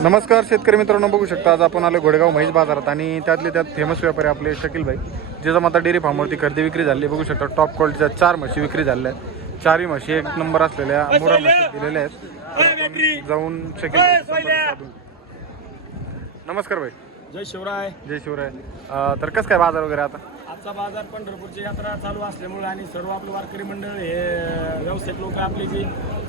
नमस्कार शेतकरी मित्रांनो बघू शकता आज आपण आलो घोडेगाव म्हैस बाजारात आणि त्यातले त्यात फेमस व्यापारी आपले शकील भाई जिजामाता डेअरी फार्मवरती खरेदी विक्री झाली बघू शकता टॉप क्वालिटीच्या चार म्हशी विक्री झाल्या आहेत. चारही म्हशी एक नंबर असलेल्या मोरा म्हशी दिलेल्या आहेत. जाऊन शकील. नमस्कार भाई जय शिवराय. जय शिवराय. तर कसं काय बाजार वगैरे आता? आजचा बाजार पंढरपूरची यात्रा चालू असल्यामुळे आणि सर्व आपलं वारकरी मंडळ हे व्यावसायिक लोक आपली जी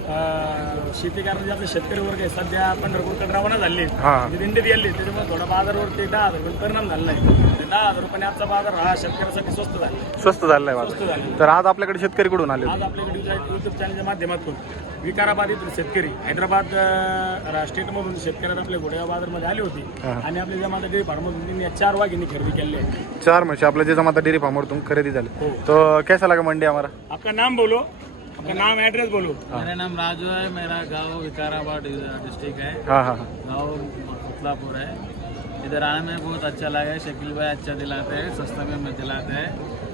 शेती करणारे आपले शेतकरी वर्ग आहे. सध्या पंढरपूरकडे रवाना झाले. म्हणजे दिंडीत गेले त्याच्यामुळे थोडा बाजारवरती दहा हजार रुपये परिणाम झाला नाही. ते दहा हजार रुपये आजचा बाजार हा शेतकऱ्यासाठी स्वस्त झाला स्वस्त झालेला आहे झाला तर आज आपल्याकडे शेतकरी कुठून आले? आज आपल्याकडे युट्यूब चॅनलच्या माध्यमातून विकाराबाद इथून शेतकरी. हैदराबाद स्टेटमधून शेतकऱ्यात आपल्या घोड्या बाजारमध्ये आली होती. आणि आपल्या ज्या माता डेअरी फार्ममधून त्यांनी चार वाघिनी खरेदी केली आहे चार म्हशी. आपल्या जिजामाता डेअरी फार्मवरतून खरेदी झाली. हो. तो कैसा लगा मंडी हमारा आपका नाम बोलो. आपका नाम एड्रेस बोलो। मेरा नाम राजू है मेरा गाँव विकाराबाद डिस्ट्रिक्ट है। हाँ हाँ हाँ। गाँव है। इधर आने में बहुत अच्छा लगा है शकील भाई अच्छा दिलाते हैं सस्ता में हमें दिलाते हैं।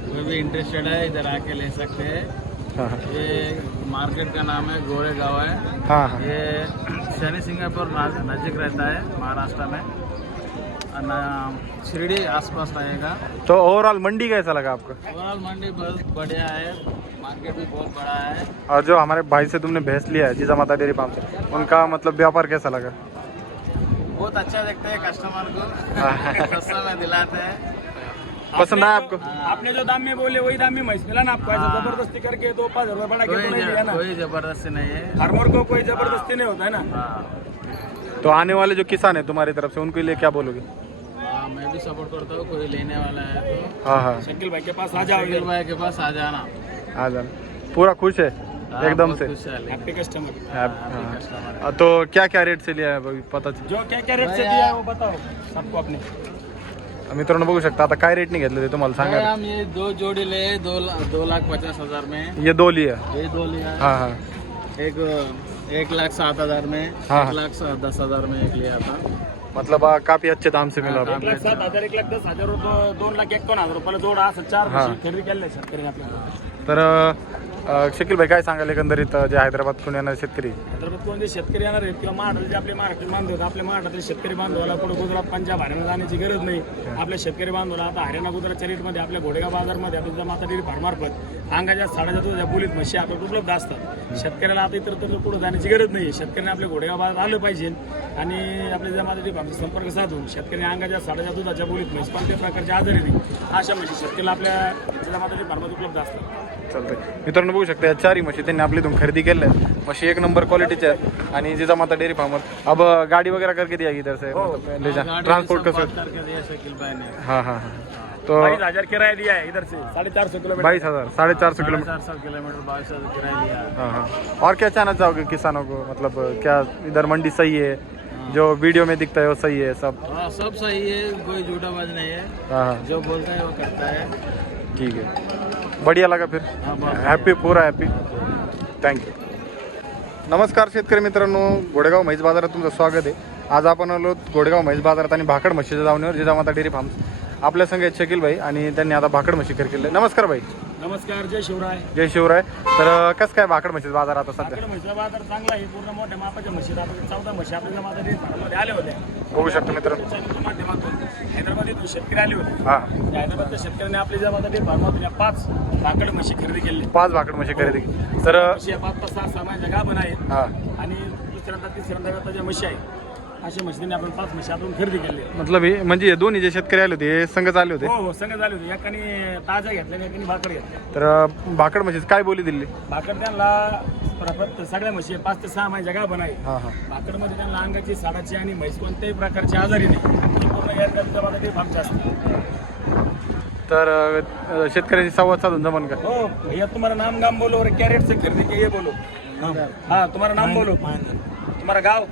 कोई भी इंटरेस्टेड है इधर आके ले सकते हैं। ये मार्केट का नाम है गोरे गाँव है ये शनि सिंगापुर नज़दीक रहता है महाराष्ट्र में। शिरडी आसपास रहेगा तो ओवरऑल मंडी कैसा लगा आपको? ओवरऑल मंडी बहुत बढ़िया है। मार्केट भी बहुत बड़ा है। और जो हमारे भाई से तुमने भैंस लिया है जीजा माता डेयरी फार्म से उनका मतलब व्यापार कैसा लगा? बहुत अच्छा देखते हैं कस्टमर को। सस्ता में दिलाते हैं। पसंद आया आपको? आपने जो दाम में बोले वही दाम में मैस मिला ना आपको? ऐसा ज़बरदस्ती करके दो पाँच हज़ार बढ़ा के कोई तो नहीं दिया ना? कोई ज़बरदस्ती नहीं है। फार्मर को कोई ज़बरदस्ती नहीं होता है ना? हाँ। तो आने वाले जो किसान है तुम्हारी तरफ़ से उनके लिए क्या बोलोगे? हाँ, मैं सपोर्ट करता हूँ कोई लेने वाला है तो। हाँ हाँ। शकील भाई के पास आ जाओ। शकील भाई के पास आ जाना। आ जाना। पूरा खुश है? एकदम से। हैप्पी कस्टमर हाँ। तो क्या क्या रेट से लिया है अभी? पता चल जो क्या क्या रेट से दिया है वो बताओ सबको अपने। मित्रांनो बघू शकता आता काय रेटने घेतले ते तुम्हाला सांगा हम ये दो जोड़ी ले दो दो लाख पचास हजार में। ये दो लिया ये दो लिया हाँ। हाँ एक एक लाख सात हजार में। एक लाख दस हजार में एक लिया था। मतलब आ, काफी अच्छे दाम से मिला एक लाख सात हजार एक लाख दस हजार रुपये दोन लाख एकावन्न हजार रुपयाला जोड असं चार हा. खरेदी केल्या शेतकरी आपल्याला तर शकील भाई काय सांगाल एकंदरीत जे हैदराबाद येणारे शेतकरी? हैदराबाद कोणते शेतकरी येणार आहेत किंवा महाराष्ट्राचे आपले महाराष्ट्र बांधव आपल्या महाराष्ट्रातले शेतकरी बांधवाला पुढे गुजरात पंजाब हरियाणा जाण्याची गरज नाही. आपल्या शेतकरी बांधवाला आता हरियाणा गुजरातच्या रेटमध्ये आपल्या घोडेगाव बाजारमध्ये आपल्या माता डेअरी फार्मार्फत अंगाच्या साडाच्या तुझ्या बोलीत म्हशी आपल्याला उपलब्ध असतात. शेतकऱ्याला आता इतर तर पुढे जाण्याची गरज नाही. शेतकऱ्याने आपल्या घोडेगाव बाजार आलं पाहिजे आणि आपल्या ज्या माता डेअरी संपर्क साधून शेतकरी अंगाच्या साडाच्या दुधाच्या बोलीत म्हशी कोणत्या प्रकारच्या आजारी नाही अशा म्हशी शेतकऱ्याला आपल्या ज्या माता डेअरी फार्मात उपलब्ध असतात. चालतंय. मित्रांनो बघू शकता या चारही म्हशी त्यांनी आपली इथून खरेदी केल्या. आहेत म्हशी एक नंबर क्वालिटीच्या आहेत आणि जिजामाता डेअरी फार्मर अब गाडी वगैरह करके दिया इधर से? मतलब ले जा गाड़ी ट्रांसपोर्ट सब कसं हाँ हाँ हाँ. तो बाईस हजार किराया दिया है इधर से. साढ़े चार सौ किलोमीटर. बाईस हजार साढ़े चार सौ साढ़े किलोमीटर. चार सौ किलोमीटर बाईस हजार किराया लिया हाँ हाँ. और क्या कहना चाहोगे किसानों को? मतलब क्या इधर मंडी सही है? जो वीडियो में दिखता है वो सही है सब? हाँ सब सही है कोई झूठाबाज नहीं है। हाँ हाँ। जो बोलता है वो करता है। ठीक है। बढ़िया लगा फिर। हाँ हॅपी पुरा हॅपी थँक्यू नमस्कार शेतकरी मित्रांनो घोडेगाव म्हैस बाजारात तुमचं स्वागत आहे. आज आपण आलो घोडेगाव म्हैस बाजारात आणि भाकड म्हशीच्या जाऊनीवर जिजामाता डेअरी फार्म आपल्या संघ आहेत शकील भाई आणि त्यांनी आता भाकड म्हशी खरेदी केले. नमस्कार भाई. नमस्कार जय शिवराय. जय शिवराय. तर कसं काय भाकड म्हशीचं बाजार आता सध्या? म्हशीचा बाजार चांगला आहे. पूर्ण मोठ्या मापाच्या म्हशी चौदा म्हशी आपल्या आल्या होत्या. बघू शकतो मित्रांनो. इथून शेतकरी आले होते. हां. त्या हैदराबादच्या शेतकऱ्यांनी आपल्या जमा तरी फार्मातून या पाच भाकड म्हशी खरेदी केली. पाच भाकड म्हशी खरेदी केली. तर म्हशी या पाच पाच सहा सहा महिन्याच्या गाभण आहेत. हां. आणि दुसऱ्यांदा तिसऱ्यांदा आता ज्या म्हशी आहेत अशा म्हशीने आपण पाच म्हशी आपण खरेदी केली. मतलब हे म्हणजे हे दोन्ही जे शेतकरी आले होते हे संघच आले होते? हो हो संघ झाली होती. एकाने ताजा घेतल्या आणि एकाने भाकड घेतल्या तर भाकड म्हशीच काय बोली दिली? भाकड त्यांना सगळ्या म्हशी पाच ते सहा महिन्याच्या गाभण आहे हां हां. भाकडमध्ये त्यांना अंगाची साडाची आणि म्हैस कोणत्याही प्रकारची आजारी नाही. पूर्ण असते तर अ, शेतकऱ्यांशी संवाद साधून जमन का? हो भैया तुम्हारा नाम गाम बोलो और क्या रेट से खरीदी के ये बोलो? हाँ तुम्हारा नाम बोलो? तुम्हारा गाँव?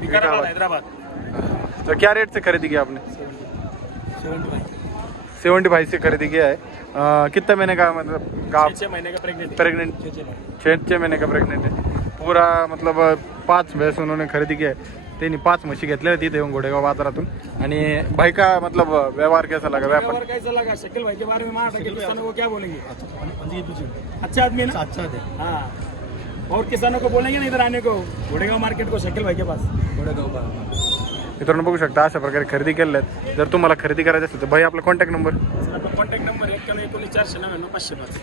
विकाराबाद हैदराबाद. तो क्या रेट से खरीदी किया आपने? सेवेंटी फाइव से खरीदी किया है। अ, कितने महीने का मतलब छह महीने का प्रेग्नेंट प्रेग्नेंट छः छः महीने। का प्रेग्नेंट है। पूरा मतलब पाच भैंस उन्होंने खरेदी किया है त्यांनी पाच म्हशी घेतल्या तिथे येऊन घोडेगाव बाजारातून. आणि भाई का मतलब व्यवहार कैसा लगा? व्यापार. व्यवहार कैसा लगा? शकील भाई के बारे में महाराष्ट्र के किसानों को क्या बोलेंगे? अच्छा आदमी है ना? अच्छा है। हाँ। और किसानों को बोलेंगे ना इधर आने को? घोड़ेगांव मार्केट को शकील भाई के पास। मित्रांनो बघू शकता अशा प्रकारे खरेदी केलेल्या आहेत. जर तुम्हाला खरेदी करायची असेल तर भाई आपला कॉन्टॅक्ट नंबर कॉन्टॅक्ट नंबर एक्क्याण्णव एकोणीस चारशे नव्याण्णव पाचशे पाच.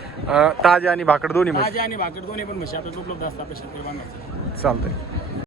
ताजे आणि भाकड दोन्ही ताजे आणि भाकरी दोन्ही पण म्हशी आपल्याला उपलब्ध असतात चालतंय.